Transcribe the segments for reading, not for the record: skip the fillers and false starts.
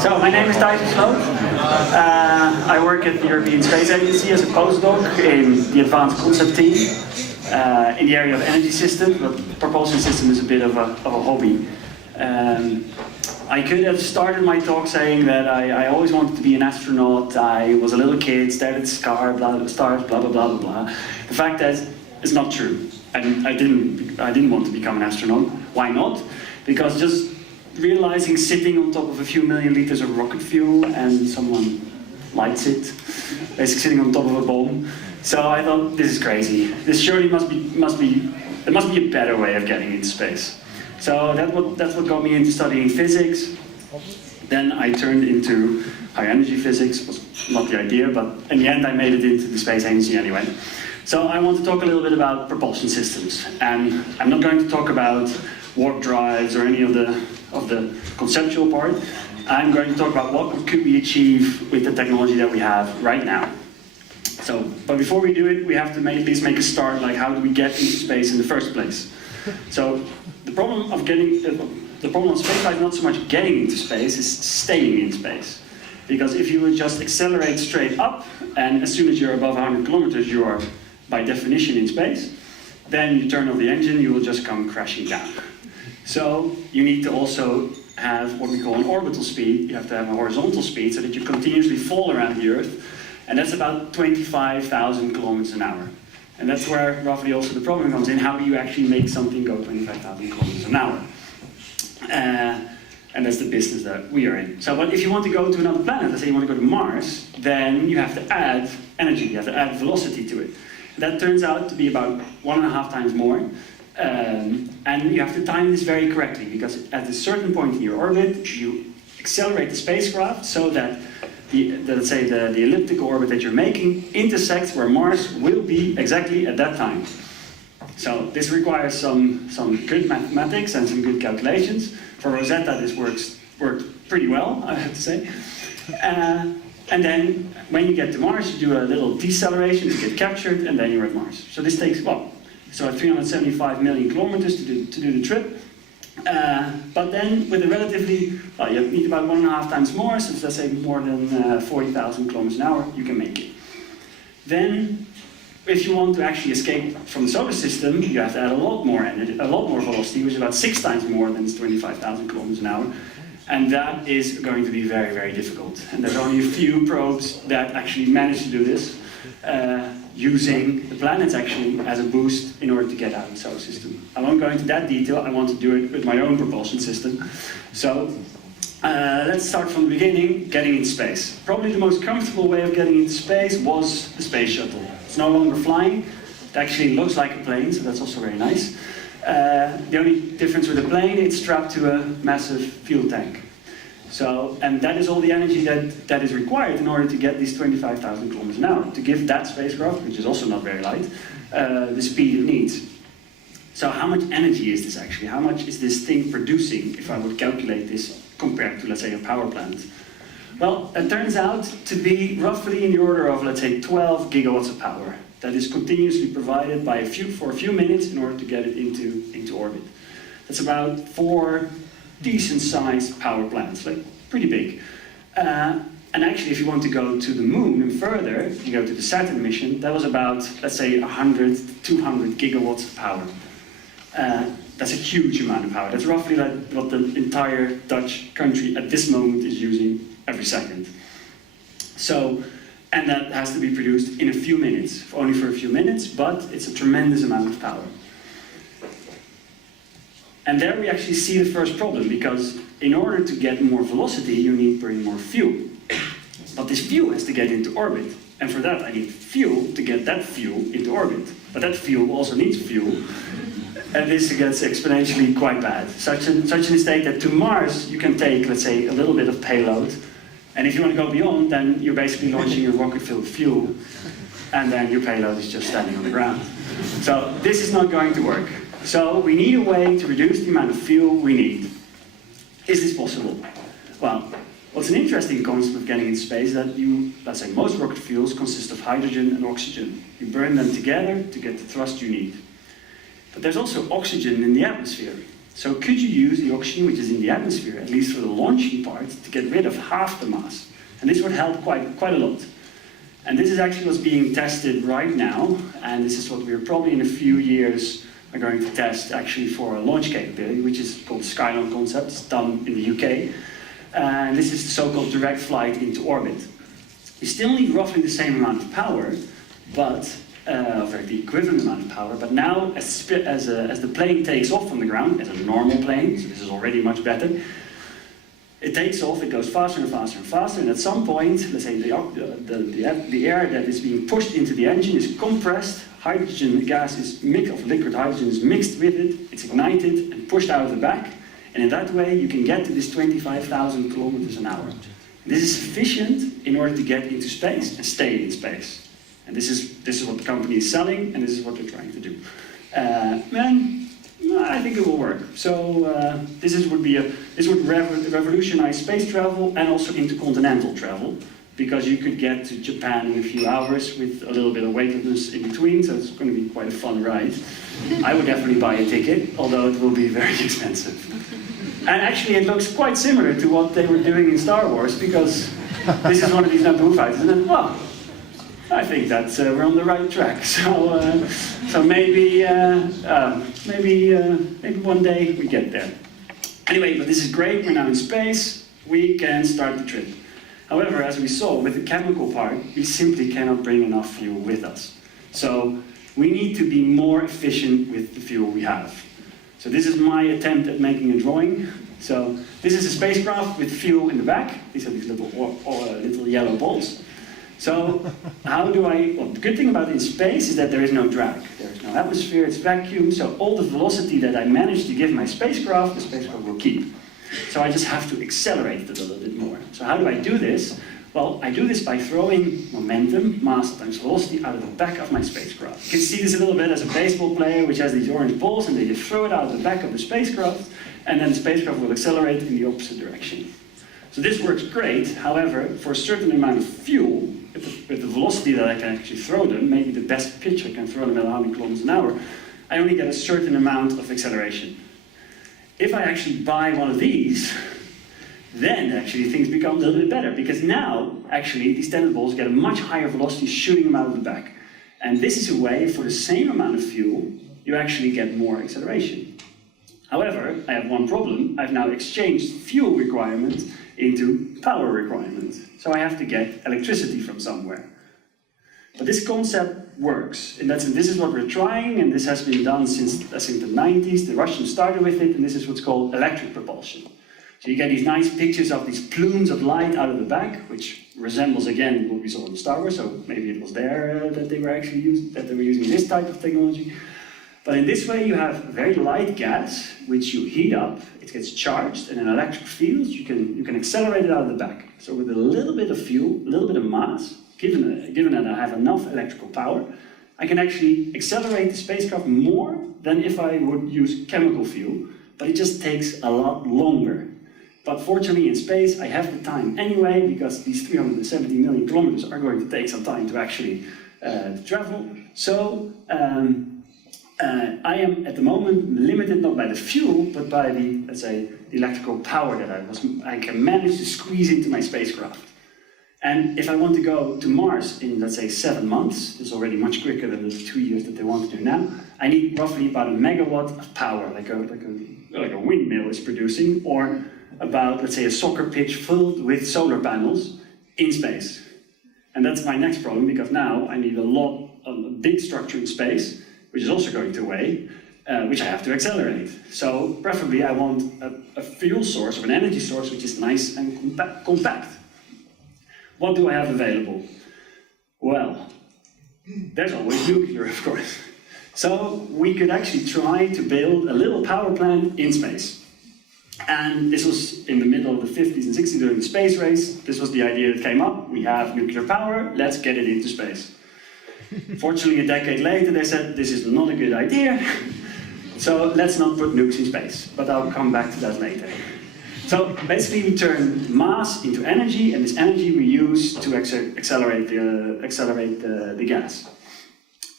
So, my name is Thijs Versloot. I work at the European Space Agency as a postdoc in the advanced concept team in the area of energy systems, but propulsion system is a bit of a hobby. I could have started my talk saying that I always wanted to be an astronaut. I was a little kid, stared at stars, blah blah blah blah. The fact is, it's not true. I didn't want to become an astronaut. Why not? Because just realizing sitting on top of a few million liters of rocket fuel and someone lights it, basically sitting on top of a bomb. So I thought, this is crazy. This surely there must be a better way of getting into space. So that's what got me into studying physics. Then I turned into high energy physics. Was not the idea, but in the end I made it into the space agency anyway. So I want to talk a little bit about propulsion systems, and I'm not going to talk about warp drives or any of the conceptual part. I'm going to talk about what could we achieve with the technology that we have right now. So, but before we do it, we have to at least make a start, like how do we get into space in the first place? So, the problem of spaceflight is not so much getting into space, it's staying in space. Because if you would just accelerate straight up, and as soon as you're above 100 kilometers, you are, by definition, in space, then you turn off the engine, you will just come crashing down. So you need to also have what we call an orbital speed. You have to have a horizontal speed so that you continuously fall around the Earth. And that's about 25,000 kilometers an hour. And that's where roughly also the problem comes in. How do you actually make something go 25,000 kilometers an hour? And that's the business that we are in. So, but if you want to go to another planet, let's say you want to go to Mars, then you have to add energy, you have to add velocity to it. That turns out to be about 1.5 times more. And you have to time this very correctly, because at a certain point in your orbit, you accelerate the spacecraft so that let's say the elliptical orbit that you're making intersects where Mars will be exactly at that time. So this requires some good mathematics and some good calculations. For Rosetta, this worked pretty well, I have to say. And then when you get to Mars, you do a little deceleration to get captured, and then you're at Mars. So this takes, so 375 million kilometers to do the trip. But then with a relatively, you need about 1.5 times more, so let's say more than 40,000 kilometers an hour, you can make it. Then, if you want to actually escape from the solar system, you have to add a lot more energy, a lot more velocity, which is about 6 times more than 25,000 kilometers an hour. And that is going to be very, very difficult. And there's only a few probes that actually manage to do this, using the planets actually as a boost in order to get out of the solar system. I won't go into that detail, I want to do it with my own propulsion system. So let's start from the beginning, getting into space. Probably the most comfortable way of getting into space was the space shuttle. It's no longer flying, it actually looks like a plane, so that's also very nice. The only difference with the plane, it's strapped to a massive fuel tank. So, and that is all the energy that is required in order to get these 25,000 kilometers an hour, to give that spacecraft, which is also not very light, the speed it needs. So how much energy is this actually? How much is this thing producing if I would calculate this compared to, let's say, a power plant? Well, it turns out to be roughly in the order of, let's say, 12 gigawatts of power that is continuously provided by for a few minutes in order to get it into orbit. That's about 4 decent-sized power plants, like pretty big. And actually, if you want to go to the moon and further, you go to the Saturn mission, that was about, let's say, 100 to 200 gigawatts of power. That's a huge amount of power. That's roughly like what the entire Dutch country at this moment is using every second. So, and that has to be produced in a few minutes, only for a few minutes, but it's a tremendous amount of power. And there we actually see the first problem, because in order to get more velocity, you need to bring more fuel. But this fuel has to get into orbit. And for that, I need fuel to get that fuel into orbit. But that fuel also needs fuel. And this gets exponentially quite bad. Such an state that to Mars, you can take, let's say, a little bit of payload. And if you want to go beyond, then you're basically launching a rocket filled with fuel. And then your payload is just standing on the ground. So this is not going to work. So we need a way to reduce the amount of fuel we need. Is this possible? Well, what's an interesting concept of getting into space is that let's say most rocket fuels consist of hydrogen and oxygen. You burn them together to get the thrust you need. But there's also oxygen in the atmosphere. So could you use the oxygen which is in the atmosphere, at least for the launching part, to get rid of half the mass? And this would help quite a lot. And this is actually what's being tested right now, and this is what we're probably in a few years are going to test actually for a launch capability, which is called Skylon concept. It's done in the UK. And this is the so-called direct flight into orbit. You still need roughly the same amount of power, but the equivalent amount of power. But now, as the plane takes off from the ground, as a normal plane, so this is already much better, it takes off, it goes faster and faster and faster, and at some point, let's say the air that is being pushed into the engine is compressed, hydrogen gas is mixed, of liquid hydrogen is mixed with it, it's ignited and pushed out of the back, and in that way you can get to this 25,000 kilometers an hour. And this is sufficient in order to get into space and stay in space. And this is what the company is selling, and this is what they're trying to do. I think it will work. So this would revolutionize space travel and also intercontinental travel, because you could get to Japan in a few hours with a little bit of weightlessness in between, so it's going to be quite a fun ride. I would definitely buy a ticket, although it will be very expensive. And actually it looks quite similar to what they were doing in Star Wars, because this is one of these Naboo fighters, and then, well, I think that we're on the right track. So maybe one day we get there. Anyway, but this is great. We're now in space. We can start the trip. However, as we saw with the chemical part, we simply cannot bring enough fuel with us. So we need to be more efficient with the fuel we have. So this is my attempt at making a drawing. So this is a spacecraft with fuel in the back. These are these little yellow balls. So well, the good thing about in space is that there is no drag. There is no atmosphere, it's vacuum, so all the velocity that I manage to give my spacecraft, the spacecraft will keep. So I just have to accelerate it a little bit more. So how do I do this? Well, I do this by throwing momentum, mass times velocity, out of the back of my spacecraft. You can see this a little bit as a baseball player which has these orange balls, and they just throw it out of the back of the spacecraft, and then the spacecraft will accelerate in the opposite direction. So this works great. However, for a certain amount of fuel, with the velocity that I can actually throw them, maybe the best pitch I can throw them at 100 kilometers an hour, I only get a certain amount of acceleration. If I actually buy one of these, then actually things become a little bit better, because now actually these tennis balls get a much higher velocity shooting them out of the back. And this is a way, for the same amount of fuel, you actually get more acceleration. However, I have one problem. I've now exchanged fuel requirement into power requirement. So I have to get electricity from somewhere. But this concept works. In that sense, this is what we're trying, and this has been done since, I think, the 90s. The Russians started with it, and this is what's called electric propulsion. So you get these nice pictures of these plumes of light out of the back, which resembles, again, what we saw in Star Wars, so maybe it was there that they were actually using this type of technology. But in this way, you have very light gas, which you heat up, it gets charged, and in electric fields, you can accelerate it out of the back. So with a little bit of fuel, a little bit of mass, given that I have enough electrical power, I can actually accelerate the spacecraft more than if I would use chemical fuel, but it just takes a lot longer. But fortunately in space, I have the time anyway, because these 370 million kilometers are going to take some time to actually travel. So I am at the moment limited not by the fuel, but by the, let's say, the electrical power that I can manage to squeeze into my spacecraft. And if I want to go to Mars in, let's say, 7 months, this is already much quicker than the 2 years that they want to do now, I need roughly about a megawatt of power, like a windmill is producing, or about, let's say, a soccer pitch filled with solar panels in space. And that's my next problem, because now I need a big structure in space, which is also going to weigh, which I have to accelerate. So preferably I want a fuel source, or an energy source, which is nice and compact. What do I have available? Well, there's always nuclear, of course. So we could actually try to build a little power plant in space. And this was in the middle of the 50s and 60s during the space race. This was the idea that came up. We have nuclear power, let's get it into space. Fortunately, a decade later, they said, this is not a good idea. So let's not put nukes in space, but I'll come back to that later. So basically we turn mass into energy, and this energy we use to accelerate the gas.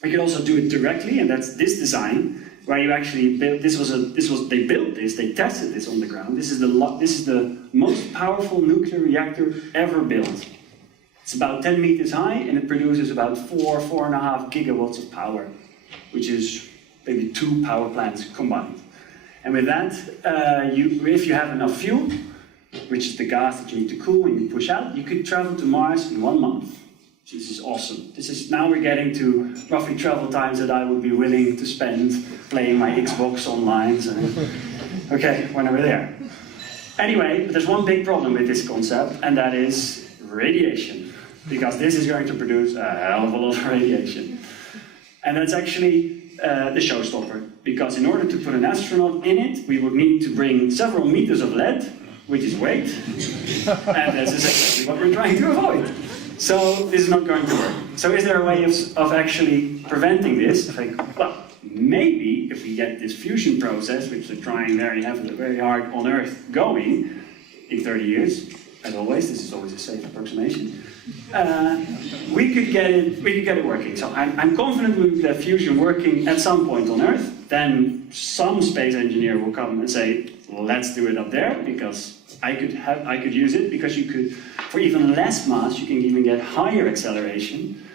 We could also do it directly, and that's this design, where you actually build, they built this, they tested this on the ground. This is the most powerful nuclear reactor ever built. It's about 10 meters high, and it produces about 4.5 gigawatts of power, which is maybe 2 power plants combined. And with that, if you have enough fuel, which is the gas that you need to cool and you push out, you could travel to Mars in 1 month. This is awesome. Now we're getting to roughly travel times that I would be willing to spend playing my Xbox online. So, okay, when we're there. Anyway, there's one big problem with this concept, and that is radiation. Because this is going to produce a hell of a lot of radiation. And that's actually the showstopper. Because in order to put an astronaut in it, we would need to bring several meters of lead, which is weight. And this is exactly what we're trying to avoid. So this is not going to work. So is there a way of actually preventing this? I think, well, maybe if we get this fusion process, which they're trying very hard on Earth, going in 30 years, as always, this is always a safe approximation, we could get it working. So I'm confident with the fusion working at some point on Earth. Then some space engineer will come and say, well, let's do it up there, because I could use it, because you could, for even less mass, you can even get higher acceleration.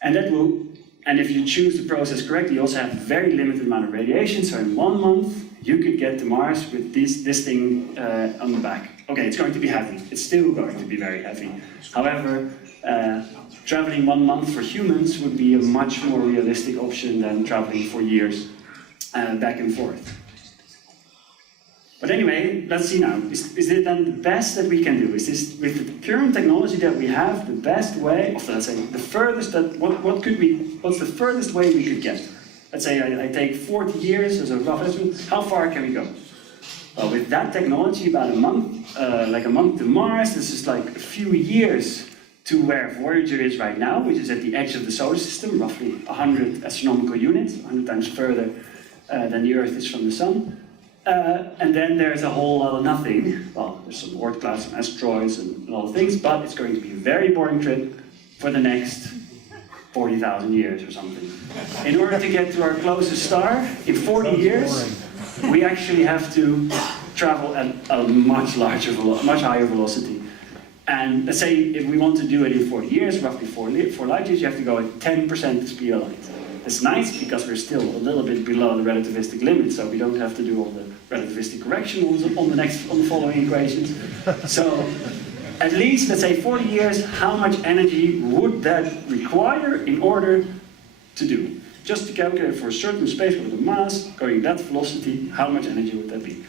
And that will, and if you choose the process correctly, you also have a very limited amount of radiation. So in 1 month, you could get to Mars with this thing on the back. Okay, it's going to be heavy. It's still going to be very heavy. However, traveling 1 month for humans would be a much more realistic option than traveling for years back and forth. But anyway, let's see now. Is it then the best that we can do? Is this, with the current technology that we have, the best way, or let's say the furthest that, what's the furthest way we could get? Let's say I take 40 years as a rough estimate. How far can we go? Well, with that technology, about a month, like a month to Mars, this is like a few years to where Voyager is right now, which is at the edge of the solar system, roughly 100 astronomical units, 100 times further than the Earth is from the Sun. And then there's a whole lot of nothing. Well, there's some Oort clouds, some asteroids, and all the things, but it's going to be a very boring trip for the next 40,000 years or something. In order to get to our closest star, in 40 years, we actually have to travel at a much higher velocity. And let's say if we want to do it in 40 years, roughly 4 light years, you have to go at 10% the speed of light. It's nice because we're still a little bit below the relativistic limit, so we don't have to do all the relativistic correction on the following equations. So at least, let's say 40 years, how much energy would that require in order to do? Just to calculate for a certain space with a mass, going that velocity, how much energy would that be?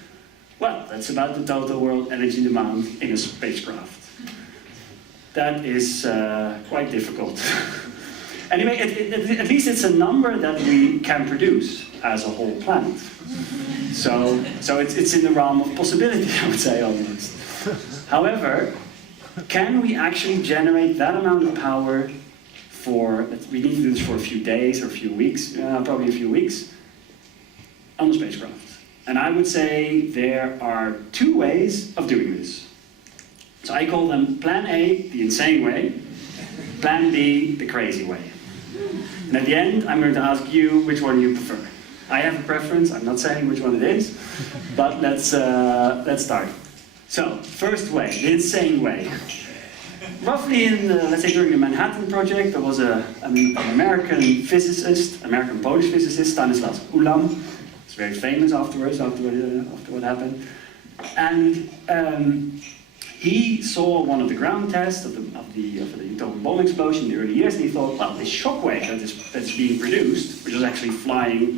Well, that's about the total world energy demand in a spacecraft. That is quite difficult. Anyway, at least it's a number that we can produce as a whole planet. So it's in the realm of possibility, I would say, almost. However, can we actually generate that amount of power for, we need to do this for a few days or a few weeks, probably a few weeks, on the spacecraft? And I would say there are 2 ways of doing this. So I call them Plan A, the insane way, Plan B, the crazy way. And at the end, I'm going to ask you which one you prefer. I have a preference, I'm not saying which one it is, but let's start. So, first way, the insane way. Roughly in, let's say during the Manhattan Project, there was an American physicist, American-Polish physicist, Stanisław Ulam. He's very famous afterwards, after what happened. And he saw one of the ground tests of the atomic bomb explosion in the early years, and he thought, well, this shockwave that's being produced, which was actually flying,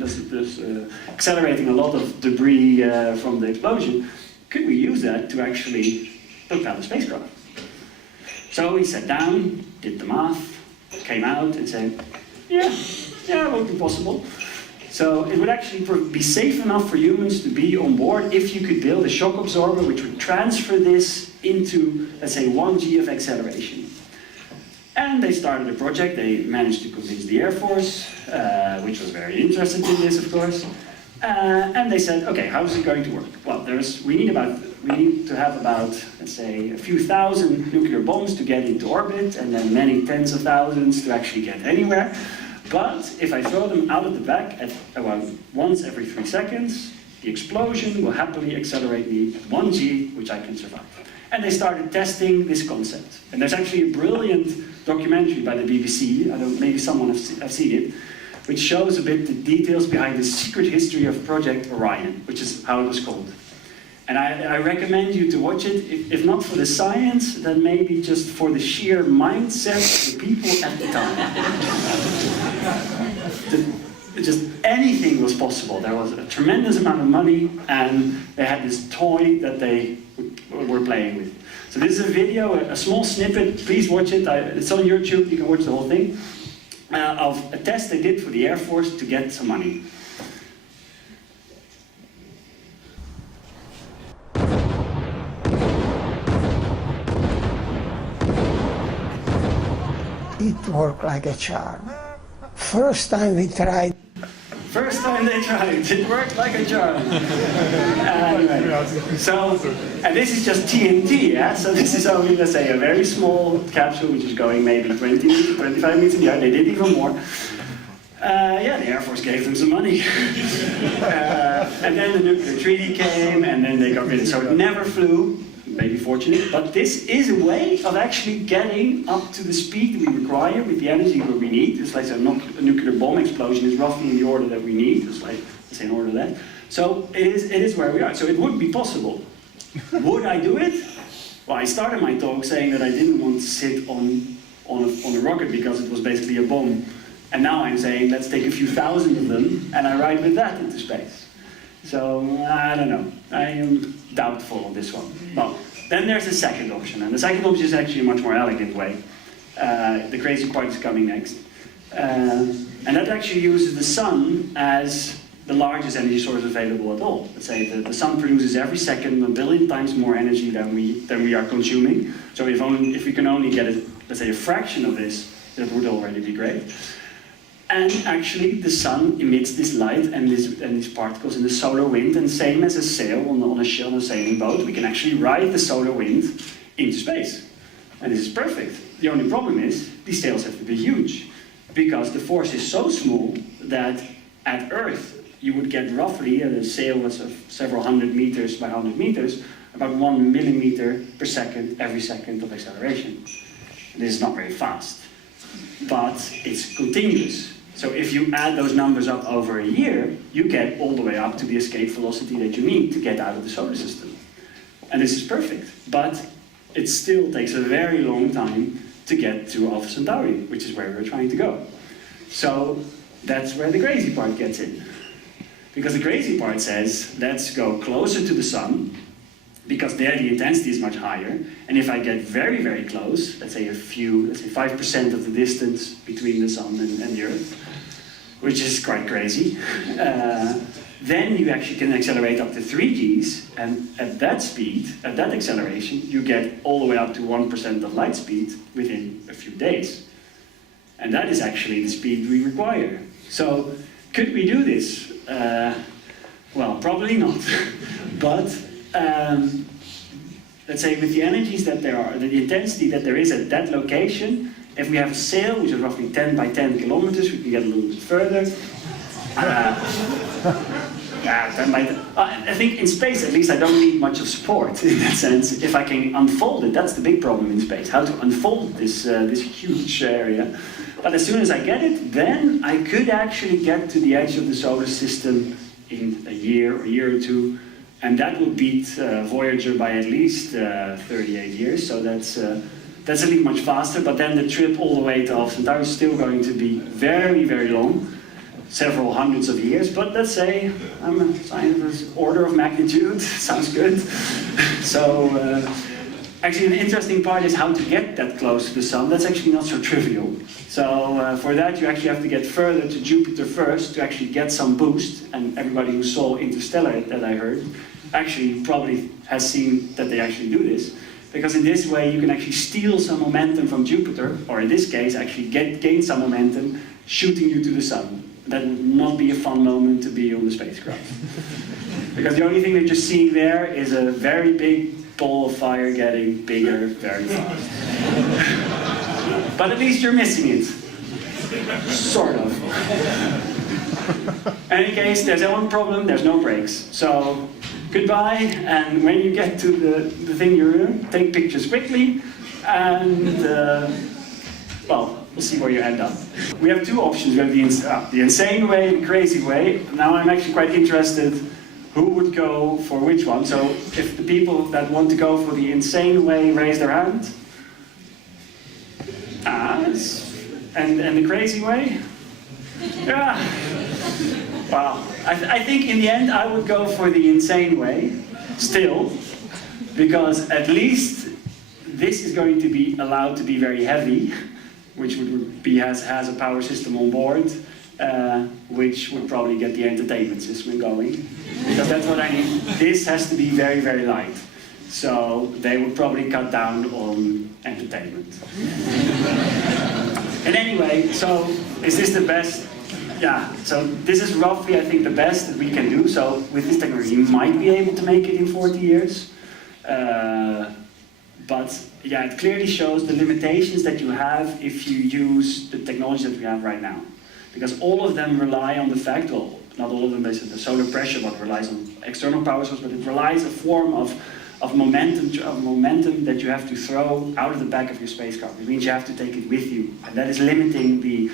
accelerating a lot of debris from the explosion, could we use that to actually propel the spacecraft? So he sat down, did the math, came out and said, yeah, it would be possible. So it would actually be safe enough for humans to be on board if you could build a shock absorber which would transfer this into, let's say, 1 g of acceleration. And they started a project. They managed to convince the Air Force, which was very interested in this, of course. And they said, okay, how is it going to work? Well, we need to have about, let's say, a few thousand nuclear bombs to get into orbit, and then many tens of thousands to actually get anywhere. But if I throw them out of the back at around once every 3 seconds, the explosion will happily accelerate me at 1 g, which I can survive. And they started testing this concept. And there's actually a brilliant documentary by the BBC, maybe someone have seen it, which shows a bit the details behind the secret history of Project Orion, which is how it was called. And I recommend you to watch it, if not for the science, then maybe just for the sheer mindset of the people at the time. Just anything was possible. There was a tremendous amount of money, and they had this toy that they were playing with. So this is a video, a small snippet. Please watch it. It's on YouTube. You can watch the whole thing. Of a test they did for the Air Force to get some money. It worked like a charm. First time we tried. First time they tried, it worked like a charm. Anyway, so, and this is just TNT, yeah? So this is only, let's say, a very small capsule which is going maybe 20 meters, 25 meters in the air. They did even more. Yeah, the Air Force gave them some money. And then the nuclear treaty came, and then they got rid of it. So it never flew, maybe fortunate, but this is a way of actually getting up to the speed we require with the energy that we need. It's like a nuclear bomb explosion is roughly in the order that we need. It's like, let's say, in order that. So it is where we are. So it would be possible. Would I do it? Well, I started my talk saying that I didn't want to sit on a rocket because it was basically a bomb. And now I'm saying, let's take a few thousand of them and I ride with that into space. So, I don't know. I am doubtful on this one. Well, then there's the second option. And the second option is actually a much more elegant way. The crazy part is coming next. And that actually uses the sun as the largest energy source available at all. Let's say the sun produces every second 1 billion times more energy than we are consuming. So if we can only get, let's say, a fraction of this, that would already be great. And actually, the sun emits this light and these particles in the solar wind, and same as a sail on a sailing boat, we can actually ride the solar wind into space. And this is perfect. The only problem is, these sails have to be huge, because the force is so small that at Earth, you would get roughly, a sail was of several hundred meters by 100 meters, about 1 millimeter per second, every second of acceleration. This is not very fast, but it's continuous. So if you add those numbers up over a year, you get all the way up to the escape velocity that you need to get out of the solar system. And this is perfect, but it still takes a very long time to get to Alpha Centauri, which is where we're trying to go. So that's where the crazy part gets in. Because the crazy part says, let's go closer to the sun, because there the intensity is much higher, and if I get very, very close, let's say 5% of the distance between the sun and the Earth, which is quite crazy, then you actually can accelerate up to 3 Gs, and at that speed, at that acceleration, you get all the way up to 1% of light speed within a few days. And that is actually the speed we require. So, could we do this? Well, probably not, but let's say with the energies that there are, the intensity that there is at that location, if we have a sail, which is roughly 10 by 10 kilometers, we can get a little bit further. 10 by 10. I think in space, at least, I don't need much of support in that sense. If I can unfold it, that's the big problem in space, how to unfold this huge area. But as soon as I get it, then I could actually get to the edge of the solar system in a year or two. And that would beat Voyager by at least 38 years, so that's a little much faster, but then the trip all the way to Alpha Centauri is still going to be very, very long, several hundreds of years, but let's say I'm a scientist, order of magnitude, sounds good. So actually an interesting part is how to get that close to the sun. That's actually not so trivial. So for that you actually have to get further to Jupiter first to actually get some boost, and everybody who saw Interstellar that I heard actually probably has seen that they actually do this, because in this way you can actually steal some momentum from Jupiter, or in this case actually gain some momentum shooting you to the sun. that would not be a fun moment to be on the spacecraft. Because the only thing that you're seeing there is a very big ball of fire getting bigger very fast. But at least you're missing it. Sort of. In any case, there's one problem, there's no brakes. So, goodbye, and when you get to the thing you're in, take pictures quickly, and well, we'll see where you end up. We have two options. We have the insane way and the crazy way. Now I'm actually quite interested who would go for which one. So if the people that want to go for the insane way raise their hand. And the crazy way? Yeah. Wow. I think in the end I would go for the insane way, still, because at least this is going to be allowed to be very heavy, which would be has a power system on board, which would probably get the entertainment system going, because that's what I need. This has to be very, very light. So they would probably cut down on entertainment. And anyway, so is this the best? Yeah, so this is roughly, I think, the best that we can do. So with this technology, you might be able to make it in 40 years. But yeah, it clearly shows the limitations that you have if you use the technology that we have right now. Because all of them rely on the fact, well, not all of them, basically the solar pressure, but relies on external power source, but it relies a form of momentum that you have to throw out of the back of your spacecraft. It means you have to take it with you. And that is limiting the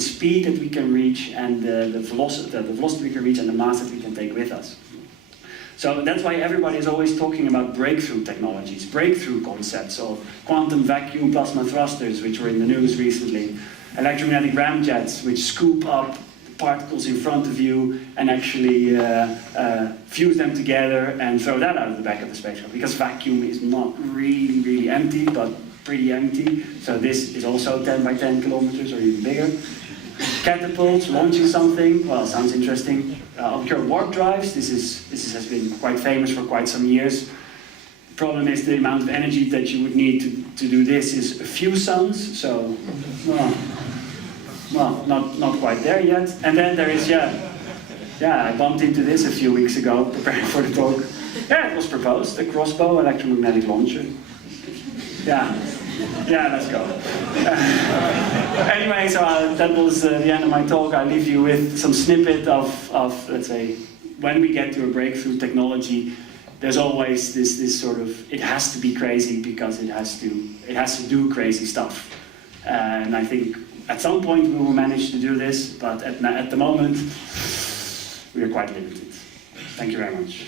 speed that we can reach and the velocity we can reach and the mass that we can take with us. So that's why everybody is always talking about breakthrough technologies, breakthrough concepts of quantum vacuum plasma thrusters, which were in the news recently, electromagnetic ramjets, which scoop up particles in front of you and actually fuse them together and throw that out of the back of the spacecraft. Because vacuum is not really, really empty, but pretty empty. So this is also 10 by 10 kilometers or even bigger. Catapults, launching something, well, sounds interesting. Obscure warp drives, this has been quite famous for quite some years. The problem is the amount of energy that you would need to do this is a few suns, so, well, not quite there yet. And then there is, I bumped into this a few weeks ago, preparing for the talk. Yeah, it was proposed, a crossbow electromagnetic launcher. Yeah, let's go. Anyway, so that was the end of my talk. I'll leave you with some snippet of, let's say, when we get to a breakthrough technology, there's always this sort of, it has to be crazy because it has to do crazy stuff. And I think at some point we will manage to do this, but at the moment, we are quite limited. Thank you very much.